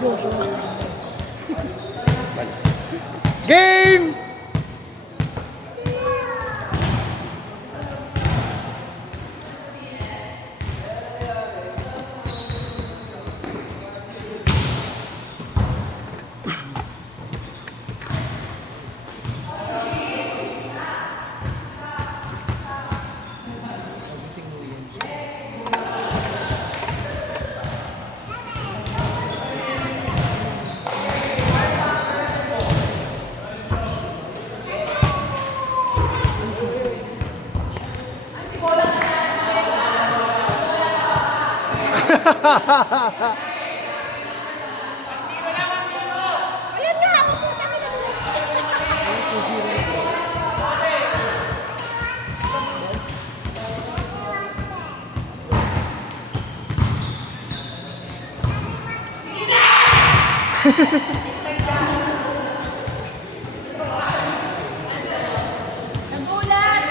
Joshua. Game! Ayun nga, ako po, tayo na. Nagulat!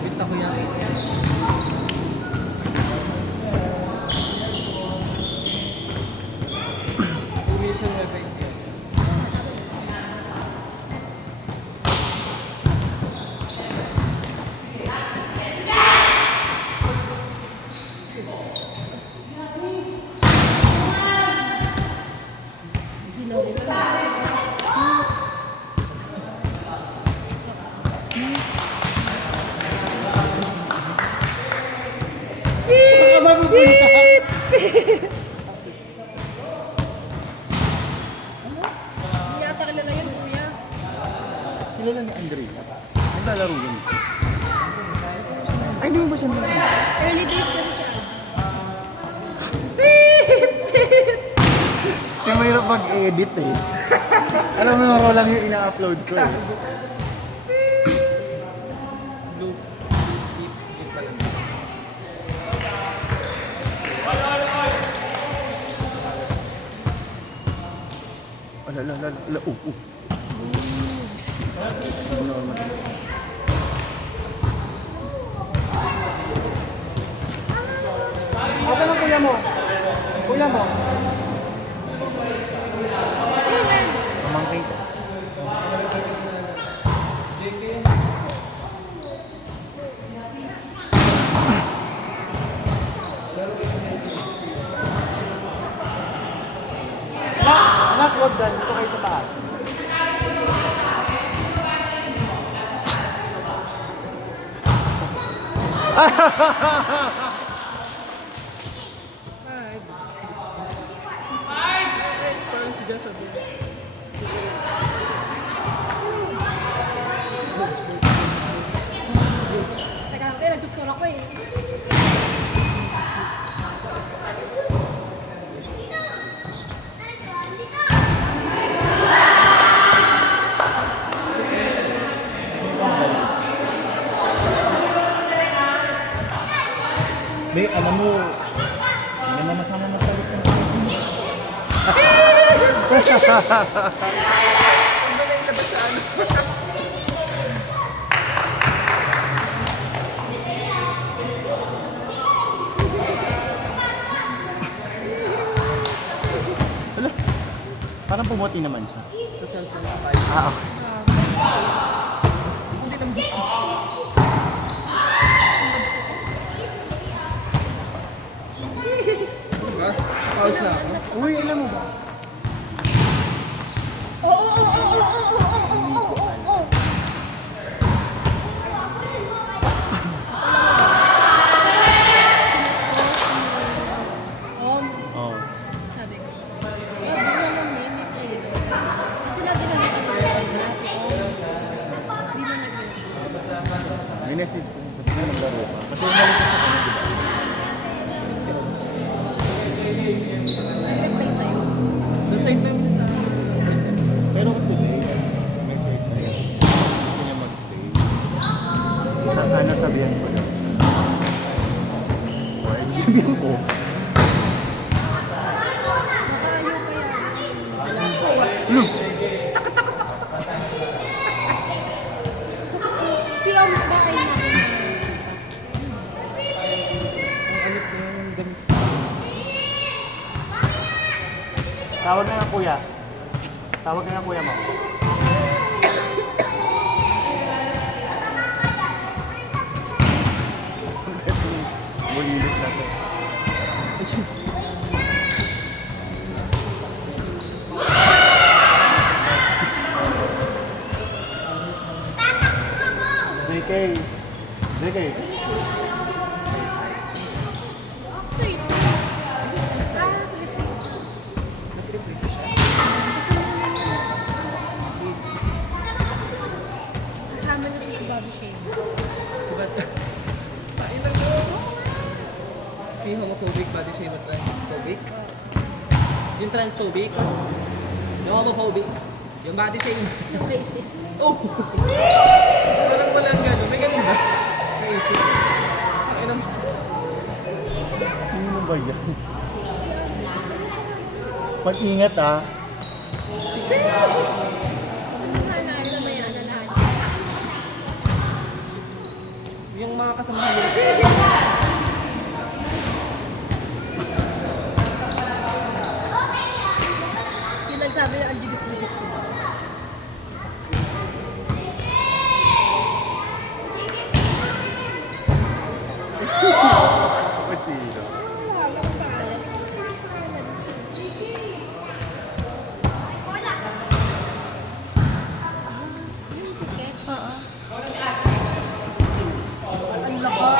Kita ko yan. Tuition advice yan. Baka mapupunta. Hindi yata kilala yun, kuya. Kilala ni Andrea. Naglalaro yun. Ay, hindi mo ba siya nalaro? Early days ka rin siya. Kaya mahirap mag-edit eh. Alam mo, raw lang yung ina-upload ko eh. Blue. Keep pa lang. Ala. Normal. Asan ang kuya mo? Kuya mo? Sino yan? Pamangkin ko. Anak, huwag dyan. Dito kayo sa taas. Parang si Jessa Boo. Teka, nag-score ako eh. May, alam mo, may mamasama na talit ng Ang ba nailabas sa ano? Parang pumuti naman siya. Sa cellphone ko. Ah, okay. Hindi naman. Ano ba? Pause na ako. Uy, alam mo ba? Oo. Oo. Sabi ko. Hindi naman may pwede daw. Kasi lagi na nakapagod. Hindi na nag-iwan. May message ko. Ba't na naglaro ka? Kasi umalis ka sa kanya, di ba? Sabihin ko. Makayo kaya. Ano? Si Oms ba ay Tawag na ng kuya. Tawag na ng kuya mo. Bulilit na to. JK. JK. kasama na si Bobby Shane. Si homophobic body shame at transphobic. Yung transphobic, yung homophobic, yung body shame. Yung racist. Oh! Walang gano'n. May ganun ba? May issue. Ang ina mo. Sino ba yan? Pag-ingat ah. Hanaan na mayan na lahat. Yung mga kasamahan nila. Yung nagsabi na ang jibis-jibis ko. Ba't sino? Wala ko pangalan. Yung ticket? Oo. Ang laka.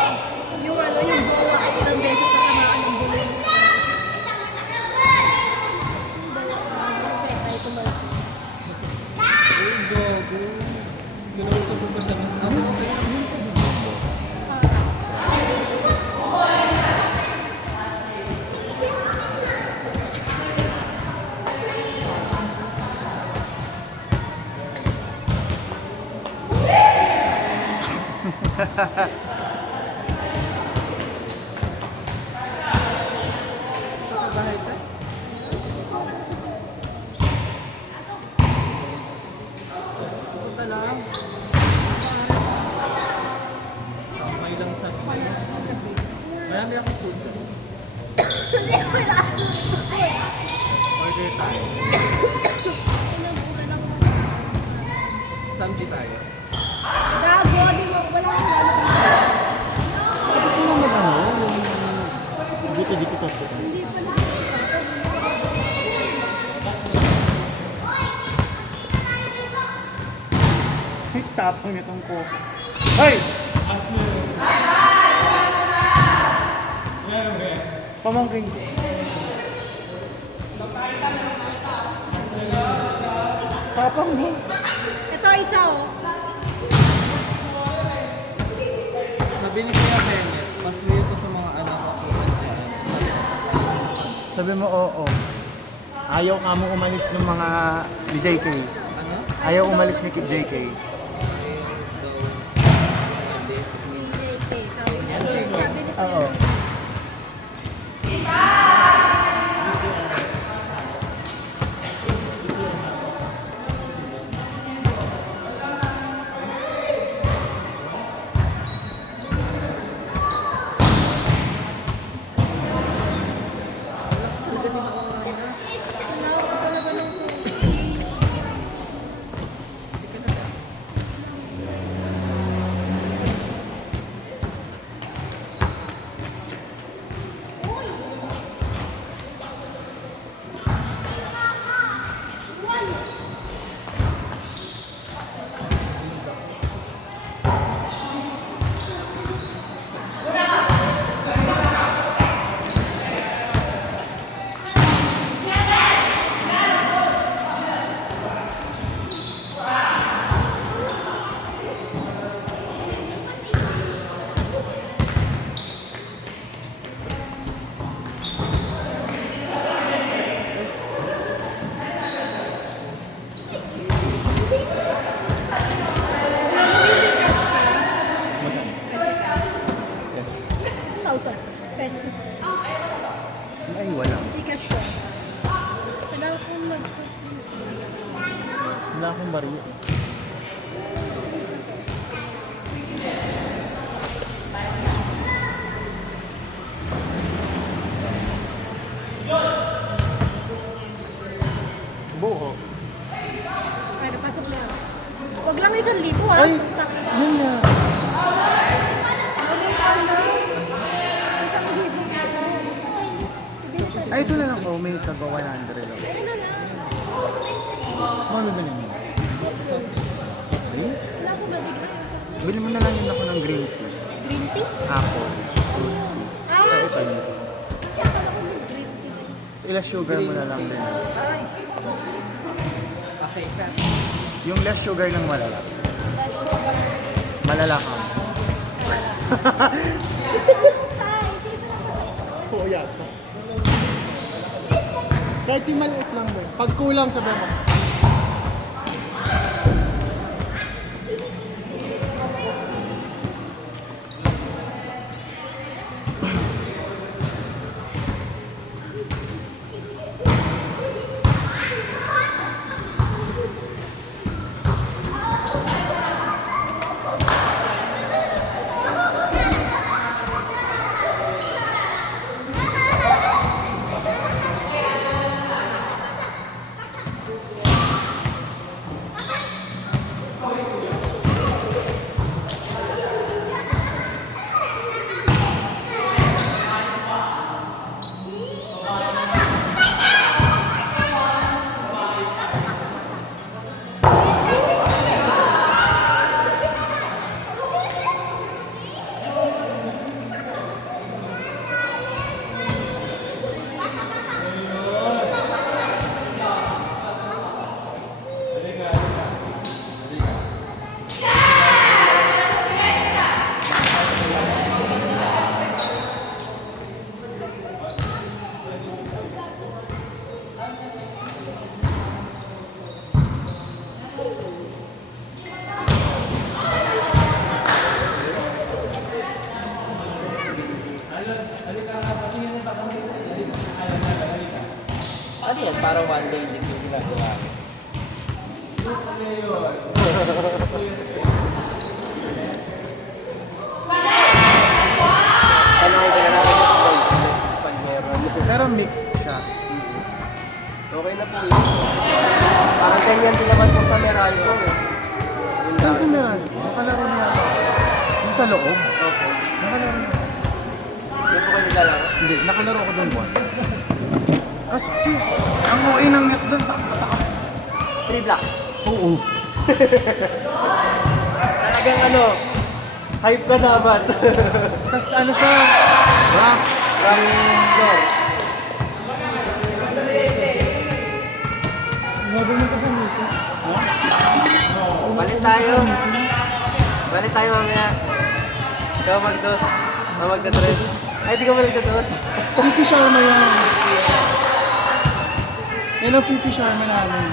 Yung ano, yung bawa ay ilang beses na tamaan ng bulong. Tayo tumalas. Ay, gago. Kinausap ko pa siya. Ako, okay. Sa bahay tayo. Punta lang. May lang sa marami akong food. Order tayo. Samji tayo. Gago, di mo, walang kilala. Tapos mo naman ano? Dito sa po. Hindi pa na. Ay, tapang nitong ko. Ay! Pamangking ko. Tapang mo. Ito isa oh. Sabi ni Kuya Bennett, pasuyo ko sa mga anak ko kung nandiyan. Sabi mo, oo. Ayaw ka mo umalis ng mga ni JK. Ano? Ayaw umalis ni JK. Ayaw daw. This. Sabi niya. Sabi ni Oo. Thousand. Pesos. Ay, wala. Gcash ko. Kailangan ko Wala akong bariya. Buho. Ay, napasok na. Huwag lang 1,000 ha. Ay! Yun nga. Ay, ito na lang. Oh, may taga 100 lang. Ano ba naman? Green? Wala ko madigay. Bili mo na lang yun ako ng green tea. Green tea? Apple. Ah! Ay, ito yun. Akala ko ng green tea. So, ila sugar mo na lang din. Ay! Okay, crap. Yung less sugar ng malala. Malala ka. Oo, yata. Kahit di maliit lang mo. Pag kulang, sabi mo. Ano yan? Parang one day din yung ginagawa. Ano yung ginagawa ko? Pag meron. Pero mix siya. Okay na po yun. Parang ganyan din naman po sa Meralco. Saan sa Meran? Nakalaro na yata. Yung sa loob? Opo. Nakalaro na. Doon po kayo nilalaro? Hindi, nakalaro ko doon buwan. Kasi, ang OA ng net doon, takas. 3 blocks. Oo. Talagang ano, hype ka naman. Tapos ano siya? Rock. From floor. Nabumunta sa nito. Balik tayo. Balik tayo mamaya. Ikaw magdos. Magda-tres. Ay, di ka magda-dos. Fifi Sharma yan. Yan ang Fifi Sharma namin.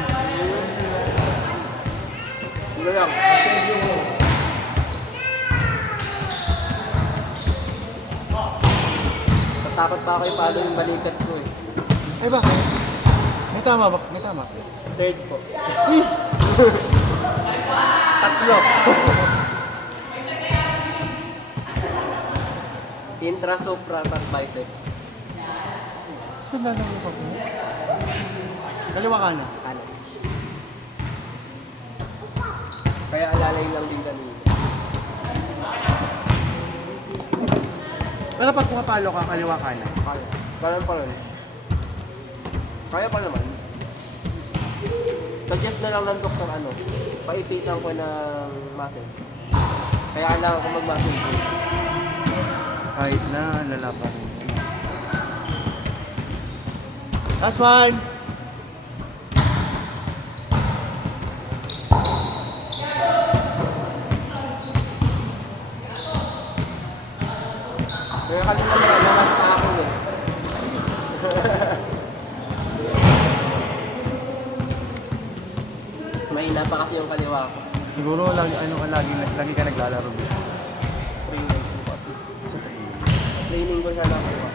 Ito lang. Tatakot pa ako ipalo yung balikat ko eh. Ay bakit? May tama ba? May tama. Third po. Uy! Tatlo. Intra, supra, tas bicep. Saan na lang pa po? Kaliwa ka na. Ano? Kaya alalay lang din kanina. Pero pag pumapalo ka, kaliwa ka na. Kaya pa rin. Kaya pa naman. Suggest na lang ng doktor ano, paipitan ko ng muscle. Kaya kailangan ko mag-muscle pull. Kahit na, lala pa rin. Last one! Kaya kanina naman pa ako eh. Mahina pa kasi yung kaliwa ko. Siguro lagi ka naglalaro. 3 legs po kasi. Sa 3. training ko siya nakuha.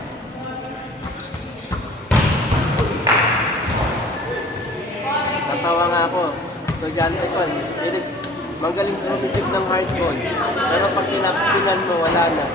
Natawa nga ako. Estudyante ko. Magaling sumisip ng hard ball. Pero pag kinakspinan mo, wala na.